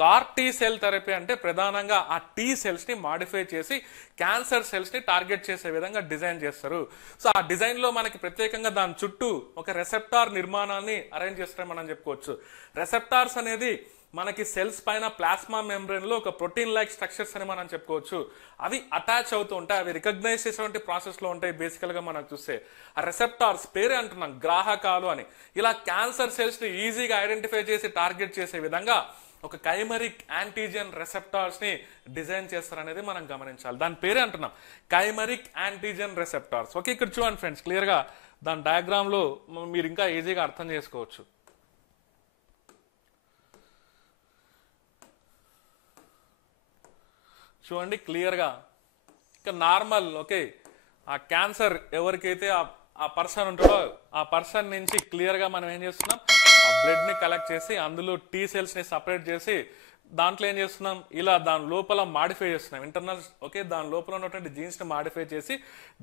Car T cell therapy అంటే ప్రధానంగా ఆ టీ సెల్స్ ని మాడిఫై చేసి క్యాన్సర్ సెల్స్ ని టార్గెట్ చేసే విధంగా డిజైన్ చేస్తారు. సో ఆ డిజైన్ లో మనకి ప్రత్యేకంగా దాని చుట్టూ ఒక రెసెప్టార్ నిర్మాణాన్ని అరేంజ్ చేస్తారని మనం చెప్పుకోవచ్చు. రెసెప్టార్స్ అనేది మనకి సెల్స్ పైన ప్లాస్మా మెంబ్రెయిన్ లో ఒక ప్రోటీన్ లైక్ స్ట్రక్చర్స్ అని మనం చెప్పుకోవచ్చు. అవి అటాచ్ అవుతూ ఉంటాయి, అవి రికగ్నైజ్ చేసేటువంటి ప్రాసెస్ లో ఉంటాయి. బేసికల్ గా మనం చూస్తే ఆ రెసెప్టార్స్ పేరే అంటున్నాం గ్రాహకాలు అని. ఇలా క్యాన్సర్ సెల్స్ ని ఈజీగా ఐడెంటిఫై చేసి టార్గెట్ చేసే విధంగా ఒక కైమరిక్ యాంటీజెన్ రెసెప్టార్స్ ని డిజైన్ చేస్తారనేది మనం గమనించాలి. దాని పేరే అంటున్నాం కైమరిక్ యాంటీజెన్ రెసెప్టార్స్. ఓకే, ఇక్కడ చూడండి ఫ్రెండ్స్, క్లియర్ గా దాని డయాగ్రామ్ లో మీరు ఇంకా ఈజీగా అర్థం చేసుకోవచ్చు. చూడండి క్లియర్ గా ఇక నార్మల్ ఓకే ఆ క్యాన్సర్ ఎవరికైతే ఆ పర్సన్ ఉంటాడో ఆ పర్సన్ నుంచి క్లియర్ గా మనం ఏం చేస్తున్నాం, ఆ బ్లడ్ ని కలెక్ట్ చేసి అందులో టీ సెల్స్ ని సపరేట్ చేసి దాంట్లో ఏం చేస్తున్నాం, ఇలా దాని లోపల మాడిఫై చేస్తున్నాం ఇంటర్నల్. ఓకే, దాని లోపల ఉన్నటువంటి జీన్స్ ని మాడిఫై చేసి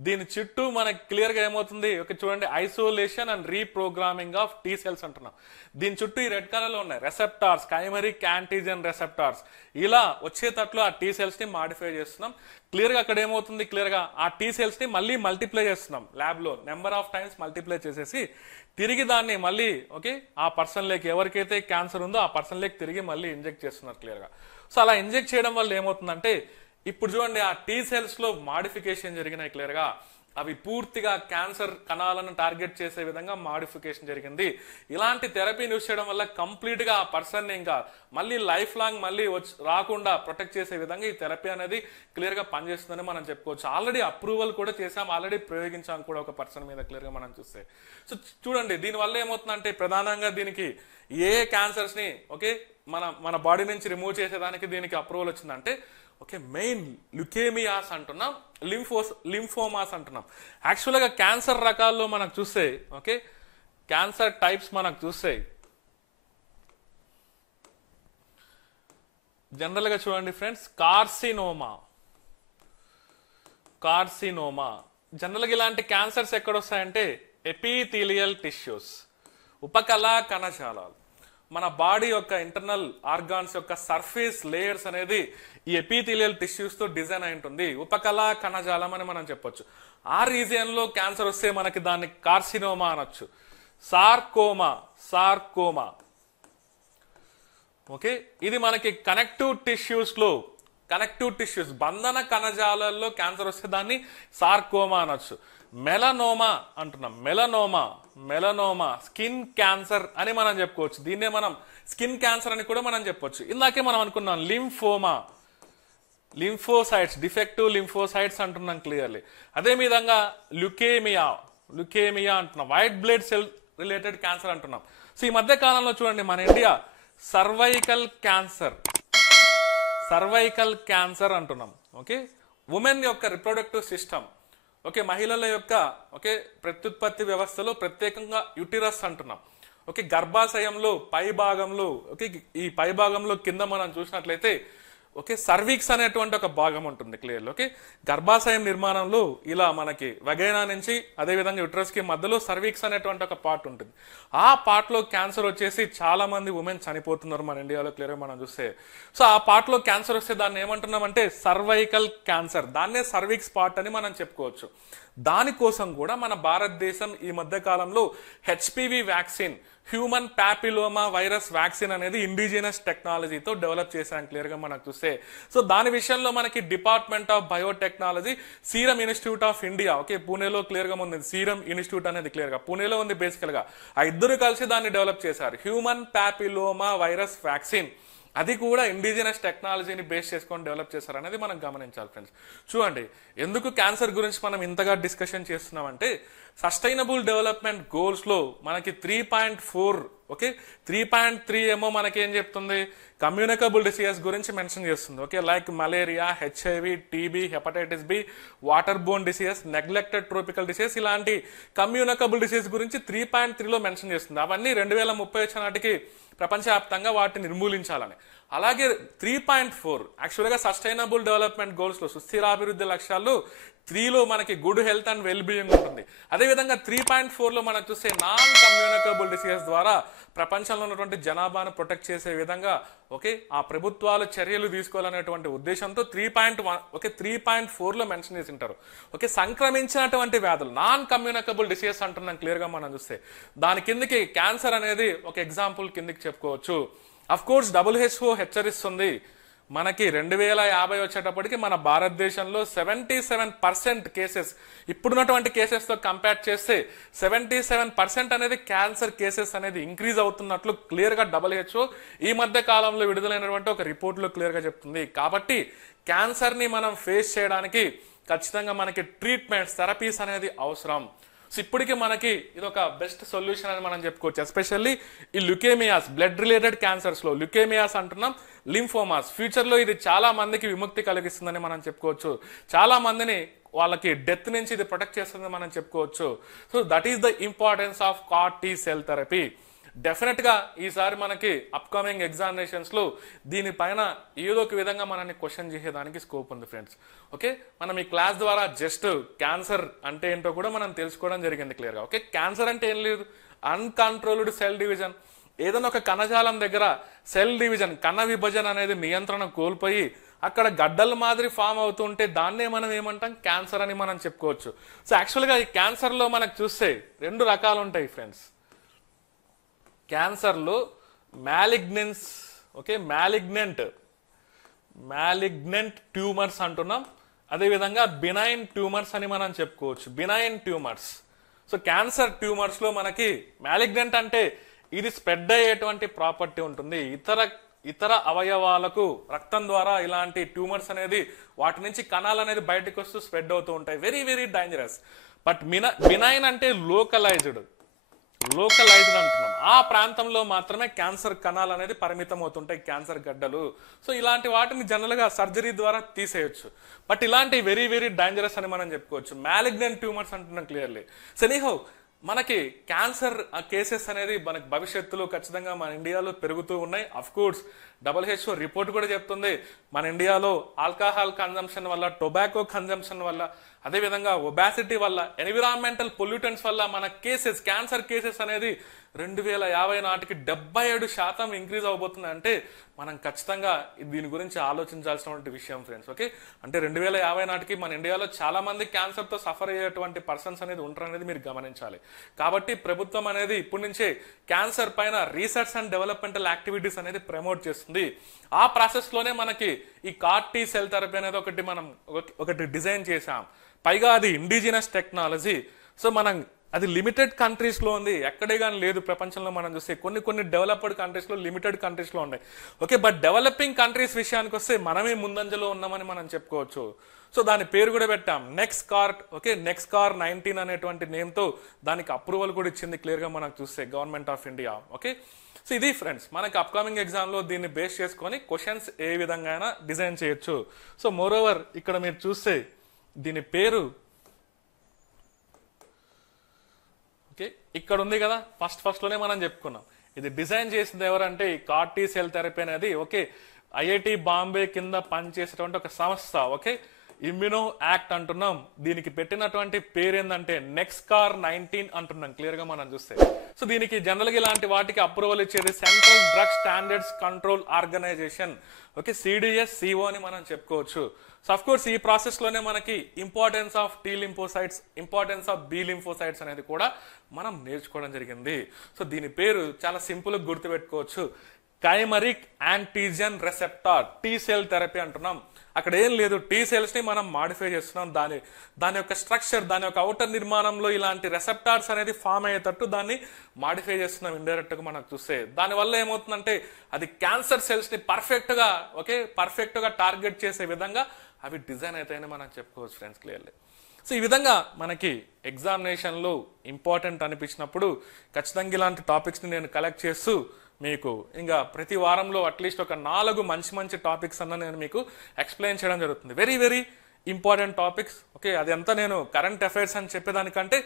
దీని చుట్టూ మనకి క్లియర్ గా ఏమవుతుంది, ఓకే చూడండి isolation and reprogramming of T cells అంటున్నాం. దీని చుట్టూ ఈ రెడ్ కలర్ లో ఉన్నాయి రెసెప్టార్స్, కైమరిక్ యాంటీజెన్ రెసెప్టార్స్. ఇలా వచ్చేటట్లు ఆ టీ సెల్స్ ని మాడిఫై చేస్తున్నాం. క్లియర్ గా అక్కడ ఏమవుతుంది, క్లియర్ గా ఆ టీ సెల్స్ ని మళ్ళీ మల్టిప్లై చేస్తున్నాం ల్యాబ్ లో, నెంబర్ ఆఫ్ టైమ్స్ మల్టిప్లై చేసేసి తిరిగి దాన్ని మళ్ళీ ఓకే ఆ పర్సన్ లేకి ఎవరికైతే క్యాన్సర్ ఉందో ఆ పర్సన్ లేకి తిరిగి మళ్ళీ ఇంజెక్ట్ చేస్తున్నారు క్లియర్ గా. సో అలా ఇంజెక్ట్ చేయడం వల్ల ఏమవుతుందంటే ఇప్పుడు చూడండి ఆ టీ సెల్స్ లో మాడిఫికేషన్ జరిగినాయి క్లియర్ గా. అవి పూర్తిగా క్యాన్సర్ కణాలను టార్గెట్ చేసే విధంగా మాడిఫికేషన్ జరిగింది. ఇలాంటి థెరపీని యూజ్ చేయడం వల్ల కంప్లీట్ గా ఆ పర్సన్ ని ఇంకా మళ్ళీ లైఫ్ లాంగ్ మళ్ళీ రాకుండా ప్రొటెక్ట్ చేసే విధంగా ఈ థెరపీ అనేది క్లియర్ గా పనిచేస్తుందని మనం చెప్పుకోవచ్చు. ఆల్రెడీ అప్రూవల్ కూడా చేసాం, ఆల్రెడీ ప్రయోగించాం కూడా ఒక పర్సన్ మీద క్లియర్ గా మనం చూస్తే. సో చూడండి దీనివల్ల ఏమవుతుందంటే ప్రధానంగా దీనికి ఏ క్యాన్సర్స్ ని ఓకే మన బాడీ నుంచి రిమూవ్ చేసేదానికి దీనికి అప్రూవల్ వచ్చిందంటే ఓకే మెయిన్ ల్యూకేమియాస్ అంటున్నాం, లింఫోమాస్ అంటున్నాం. యాక్చువల్గా క్యాన్సర్ రకాల్లో మనకు చూస్తే ఓకే క్యాన్సర్ టైప్స్ మనకు చూస్తే జనరల్ గా చూడండి ఫ్రెండ్స్, కార్సినోమా జనరల్ గా ఇలాంటి క్యాన్సర్స్ ఎక్కడ వస్తాయంటే ఎపిథీలియల్ టిష్యూస్, ఉపకళా కణజాలాలు. మన బాడీ యొక్క ఇంటర్నల్ ఆర్గాన్స్ యొక్క సర్ఫేస్ లేయర్స్ అనేది ఈ ఎపిథీలియల్ టిష్యూస్ తో డిజైన్ అయి ఉంటుంది. ఉపకళా కణజాలం అని మనం చెప్పొచ్చు. ఆ రీజియన్ లో క్యాన్సర్ వస్తే మనకి దాన్ని కార్సినోమా అనొచ్చు. సార్కోమా ఓకే ఇది మనకి కనెక్టివ్ టిష్యూస్ బంధన కణజాలాల్లో క్యాన్సర్ వస్తే దాన్ని సార్కోమా అనొచ్చు. మెలనోమా అంటున్నాం, మెలనోమా స్కిన్ క్యాన్సర్ అని మనం చెప్పుకోవచ్చు. దీన్నే మనం స్కిన్ క్యాన్సర్ అని కూడా మనం చెప్పొచ్చు. ఇందాకే మనం అనుకున్నాం లింఫోసైట్స్, డిఫెక్టివ్ లింఫోసైట్స్ అంటున్నాం క్లియర్లీ. అదే విధంగా లుకేమియా అంటున్నాం, white blood cell related cancer అంటున్నాం. సో ఈ మధ్య కాలంలో చూడండి మన ఇండియా సర్వైకల్ క్యాన్సర్ అంటున్నాం. ఓకే ఉమెన్ యొక్క రిప్రొడక్టివ్ సిస్టమ్ ఓకే మహిళల యొక్క ఓకే ప్రత్యుత్పత్తి వ్యవస్థలో ప్రత్యేకంగా యుటిరస్ అంటున్నాం. ఓకే గర్భాశయంలో పై భాగంలో ఓకే ఈ పై భాగంలో కింద మనం చూసినట్లయితే ఓకే సర్వీక్స్ అనేటువంటి ఒక భాగం ఉంటుంది క్లియర్. ఓకే గర్భాశయం నిర్మాణంలో ఇలా మనకి వగైనా నుంచి అదేవిధంగా యుట్రస్ కి మధ్యలో సర్వీక్స్ అనేటువంటి ఒక పార్ట్ ఉంటుంది. ఆ పార్ట్ లో క్యాన్సర్ వచ్చేసి చాలా మంది ఉమెన్ చనిపోతున్నారు మన ఇండియాలో క్లియర్ మనం చూస్తే. సో ఆ పార్ట్ లో క్యాన్సర్ వస్తే దాన్ని ఏమంటున్నామంటే సర్వైకల్ క్యాన్సర్, దాన్నే సర్వీక్స్ పార్ట్ అని మనం చెప్పుకోవచ్చు. దానికోసం కూడా మన భారతదేశం ఈ మధ్య కాలంలో HPV vaccine, human papilloma virus vaccine అనేది ఇండిజినస్ టెక్నాలజీతో డెవలప్ చేశాం క్లియర్ గా మనకు చూస్తే. సో దాని విషయంలో మనకి department of biotechnology, serum institute of India okay పూణేలో క్లియర్ గా ఉంది. సీరం ఇన్స్టిట్యూట్ అనేది క్లియర్ గా పూణేలో ఉంది బేసికల్ గా. ఆ ఇద్దరు కలిసి దాన్ని డెవలప్ చేశారు, హ్యూమన్ ప్యాపిలోమా వైరస్ వ్యాక్సిన్. అది కూడా ఇండిజినస్ టెక్నాలజీని బేస్ చేసుకొని డెవలప్ చేశారు అనేది మనం గమనించాలి ఫ్రెండ్స్. చూడండి ఎందుకు క్యాన్సర్ గురించి మనం ఇంతగా డిస్కషన్ చేస్తున్నామంటే సస్టైనబుల్ డెవలప్మెంట్ గోల్స్ లో మనకి 3.4 ఓకే 3.3 ఏమో మనకి ఏం చెప్తుంది, కమ్యూనికబుల్ డిసీజెస్ గురించి మెన్షన్ చేస్తుంది. Okay like malaria, HIV, TB, hepatitis B, water borne diseases, neglected tropical diseases, ఇలాంటి కమ్యూనికబుల్ డిసీజ్ గురించి 3.3లో మెన్షన్ చేస్తుంది. అవన్నీ 2030 వచ్చే నాటికి ప్రపంచవ్యాప్తంగా వాటిని నిర్మూలించాలని. అలాగే 3.4 యాక్చువల్గా సస్టైనబుల్ డెవలప్మెంట్ గోల్స్ లో సుస్థిరాభివృద్ధి లక్ష్యాలు 3లో మనకి good health and well being ఉంటుంది. అదేవిధంగా 3.4లో మనం చూస్తే నాన్ కమ్యూనికబుల్ డిసీజెస్ ద్వారా ప్రపంచంలో ఉన్నటువంటి జనాభాను ప్రొటెక్ట్ చేసే విధంగా ఓకే ఆ ప్రభుత్వాలు చర్యలు తీసుకోవాలనేటువంటి ఉద్దేశంతో 3.4లో మెన్షన్ చేసి ఉంటారు. ఓకే సంక్రమించినటువంటి వ్యాధులు నాన్ కమ్యూనికబుల్ డిసీజెస్ అంటున్నాం క్లియర్గా మనం చూస్తే. దాని కిందకి క్యాన్సర్ అనేది ఒక ఎగ్జాంపుల్ కిందకి చెప్పుకోవచ్చు. అఫ్ కోర్స్ WHO హెచ్చరిస్తుంది మనకి 2050 వచ్చేటప్పటికి మన భారతదేశంలో 77% కేసెస్ ఇప్పుడున్నటువంటి కేసెస్తో కంపేర్ చేస్తే 77% అనేది క్యాన్సర్ కేసెస్ అనేది ఇంక్రీజ్ అవుతున్నట్లు క్లియర్గా WHO ఈ మధ్య కాలంలో విడుదలైనటువంటి ఒక రిపోర్ట్లో క్లియర్గా చెప్తుంది. కాబట్టి క్యాన్సర్ని మనం ఫేస్ చేయడానికి ఖచ్చితంగా మనకి ట్రీట్మెంట్స్ థెరపీస్ అనేది అవసరం. సో ఇప్పటికీ మనకి ఇది ఒక బెస్ట్ సొల్యూషన్ అని మనం చెప్పుకోవచ్చు. ఎస్పెషల్లీ ఈ ల్యూకేమియాస్ బ్లడ్ రిలేటెడ్ క్యాన్సర్స్లో ల్యూకేమియాస్ అంటున్నాం, లింఫోమాస్ ఫ్యూచర్లో ఇది చాలా మందికి విముక్తి కలిగిస్తుందని మనం చెప్పుకోవచ్చు. చాలా మందిని వాళ్ళకి డెత్ నుంచి ఇది ప్రొటెక్ట్ చేస్తుందని మనం చెప్పుకోవచ్చు. So that is the importance of CAR T cell therapy. Definite గా ఈసారి మనకి అప్కమింగ్ ఎగ్జామినేషన్స్ లో దీనిపైన ఏదో ఒక విధంగా మనల్ని క్వశ్చన్ చేసేదానికి స్కోప్ ఉంది ఫ్రెండ్స్. ఓకే మనం ఈ క్లాస్ ద్వారా జస్ట్ క్యాన్సర్ అంటే ఏంటో కూడా మనం తెలుసుకోవడం జరిగింది క్లియర్గా. ఓకే క్యాన్సర్ అంటే ఏం లేదు, అన్కంట్రోల్డ్ సెల్ డివిజన్. ఏదైనా ఒక కణజాలం దగ్గర సెల్ డివిజన్ కణ విభజన అనేది నియంత్రణ కోల్పోయి అక్కడ గడ్డల మాదిరి ఫామ్ అవుతుంటే దాన్నే మనం ఏమంటాం క్యాన్సర్ అని మనం చెప్పుకోవచ్చు. సో యాక్చువల్గా ఈ క్యాన్సర్లో మనకు చూస్తే 2 రకాలు ఉంటాయి ఫ్రెండ్స్. క్యాన్సర్లో మ్యాలిగ్నెన్స్ ఓకే మ్యాలిగ్నెంట్ ట్యూమర్స్ అంటున్నాం, అదేవిధంగా బినైన్ ట్యూమర్స్ అని మనం చెప్పుకోవచ్చు. బినైన్ ట్యూమర్స్ సో క్యాన్సర్ ట్యూమర్స్లో మనకి మ్యాలిగ్నెంట్ అంటే ఇది స్ప్రెడ్ అయ్యేటువంటి ప్రాపర్టీ ఉంటుంది. ఇతర అవయవాలకు రక్తం ద్వారా ఇలాంటి ట్యూమర్స్ అనేది వాటి నుంచి కణాలు అనేది బయటకు వస్తూ స్ప్రెడ్ అవుతూ ఉంటాయి. Very very dangerous. But benign అంటే లోకలైజ్డ్ అంటున్నాం. ఆ ప్రాంతంలో మాత్రమే క్యాన్సర్ కణాలు అనేది పరిమితం అవుతుంటాయి, క్యాన్సర్ గడ్డలు. సో ఇలాంటి వాటిని జనరల్ గా సర్జరీ ద్వారా తీసేయొచ్చు. బట్ ఇలాంటి వెరీ వెరీ డేంజరస్ అని మనం చెప్పుకోవచ్చు. మ్యాలిగ్నెంట్ ట్యూమర్స్ అంటున్నాం క్లియర్లీ. సో ఎనీహౌ మనకి క్యాన్సర్ కేసెస్ అనేది మనకి భవిష్యత్తులో ఖచ్చితంగా మన ఇండియాలో పెరుగుతూ ఉన్నాయి. అఫ్ కోర్స్ WHO రిపోర్ట్ కూడా చెప్తుంది మన ఇండియాలో ఆల్కహాల్ కన్జంప్షన్ వల్ల, టొబాకో కన్జంప్షన్ వల్ల, అదేవిధంగా ఒబాసిటీ వల్ల, ఎన్విరాన్మెంటల్ పొల్యూటెంట్స్ వల్ల మన క్యాన్సర్ కేసెస్ అనేది 2050 నాటికి 77% ఇంక్రీజ్ అవబోతుంది. అంటే మనం ఖచ్చితంగా దీని గురించి ఆలోచించాల్సినటువంటి విషయం ఫ్రెండ్స్. ఓకే అంటే 2050 నాటికి మన ఇండియాలో చాలా మంది క్యాన్సర్తో సఫర్ అయ్యేటువంటి పర్సన్స్ అనేది ఉంటారు అనేది మీరు గమనించాలి. కాబట్టి ప్రభుత్వం అనేది ఇప్పటి నుంచే క్యాన్సర్ పైన రీసెర్చ్ అండ్ డెవలప్మెంటల్ యాక్టివిటీస్ అనేది ప్రమోట్ చేస్తుంది. ఆ ప్రాసెస్ లోనే మనకి ఈ CAR T సెల్ థెరపీ అనేది ఒకటి డిజైన్ చేశాం. పైగా అది ఇండిజినస్ టెక్నాలజీ. సో మనం అది లిమిటెడ్ కంట్రీస్లో ఉంది, ఎక్కడే కానీ లేదు ప్రపంచంలో. మనం చూస్తే కొన్ని డెవలప్డ్ కంట్రీస్లో, లిమిటెడ్ కంట్రీస్లో ఉన్నాయి. ఓకే బట్ డెవలపింగ్ కంట్రీస్ విషయానికి వస్తే మనమే ముందంజలో ఉన్నామని మనం చెప్పుకోవచ్చు. సో దాని పేరు కూడా పెట్టాం నెక్స్కార్ 19 అనేటువంటి నేమ్తో దానికి అప్రూవల్ కూడా ఇచ్చింది క్లియర్గా మనకు చూస్తే government of India. Okay so ఇది ఫ్రెండ్స్ మనకి అప్కమింగ్ ఎగ్జామ్లో దీన్ని బేస్ చేసుకొని క్వశ్చన్స్ ఏ విధంగా అయినా డిజైన్ చేయొచ్చు. సో మోరోవర్ ఇక్కడ మీరు చూస్తే దీని పేరు ఇక్కడ ఉంది కదా, ఫస్ట్ లోనే మనం చెప్పుకున్నాం. ఇది డిజైన్ చేసింది ఎవరంటే ఈ CAR T సెల్ థెరపీ అనేది IIT బాంబే కింద పనిచేసేటువంటి ఒక సంస్థ. ఇమ్యూనో యాక్ట్ అంటున్నాం. దీనికి పెట్టినటువంటి పేరు ఏంటంటే నెక్స్కార్ 19 అంటున్నాం క్లియర్ గా మనం చూస్తే. సో దీనికి జనరల్ గా ఇలాంటి వాటికి అప్రూవల్ ఇచ్చేది central drug standards control organisation, CDSCO అని మనం చెప్పుకోవచ్చు. సో అఫ్ కోర్స్ ఈ ప్రాసెస్ లోనే మనకి importance of T lymphocytes, importance of B lymphocytes అనేది కూడా మనం నేర్చుకోవడం జరిగింది. సో దీని పేరు చాలా సింపుల్ గా గుర్తుపెట్టుకోవచ్చు, chimeric antigen receptor T cell therapy అంటున్నాం. అక్కడ ఏం లేదు, T సెల్స్ ని మనం మాడిఫై చేస్తున్నాం. దాని యొక్క స్ట్రక్చర్, దాని యొక్క ఔటర్ నిర్మాణంలో ఇలాంటి రెసెప్టార్స్ అనేది ఫామ్ అయ్యేటట్టు దాన్ని మాడిఫై చేస్తున్నాం ఇండైరెక్ట్ గా మనకు చూస్తే. దానివల్ల ఏమవుతుందంటే అది క్యాన్సర్ సెల్స్ ని పర్ఫెక్ట్ గా టార్గెట్ చేసే విధంగా అవి డిజైన్ అవుతాయని మనం చెప్పుకోవచ్చు ఫ్రెండ్స్ క్లియర్లీ. సో ఈ విధంగా మనకి ఎగ్జామినేషన్లో ఇంపార్టెంట్ అనిపించినప్పుడు ఖచ్చితంగా ఇలాంటి టాపిక్స్ని నేను కలెక్ట్ చేస్తూ మీకు ఇంకా ప్రతి వారంలో అట్లీస్ట్ ఒక 4 మంచి టాపిక్స్ అన్న నేను మీకు ఎక్స్ప్లెయిన్ చేయడం జరుగుతుంది. Very very important topics. Okay, అదంతా నేను కరెంట్ అఫైర్స్ అని చెప్పేదానికంటే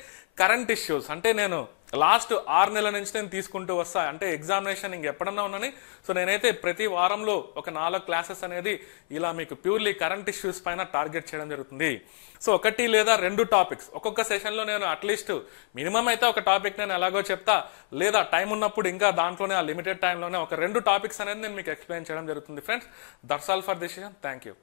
కరెంట్ ఇష్యూస్ అంటే నేను లాస్ట్ 6 నెలల నుంచి నేను తీసుకుంటూ వస్తా. అంటే ఎగ్జామినేషన్ ఇంకెప్పుడన్నా ఉన్నాను. సో నేనైతే ప్రతి వారంలో ఒక 4 క్లాసెస్ అనేది ఇలా మీకు ప్యూర్లీ కరెంట్ ఇష్యూస్ పైన టార్గెట్ చేయడం జరుగుతుంది. సో 1 లేదా 2 టాపిక్స్ ఒక్కొక్క సెషన్లో నేను అట్లీస్ట్ మినిమం అయితే ఒక టాపిక్ నేను ఎలాగో చెప్తా, లేదా టైం ఉన్నప్పుడు ఇంకా దాంట్లోనే ఆ లిమిటెడ్ టైంలోనే ఒక 2 టాపిక్స్ అనేది నేను మీకు ఎక్స్ప్లెయిన్ చేయడం జరుగుతుంది friends. That's all for this session. Thank you.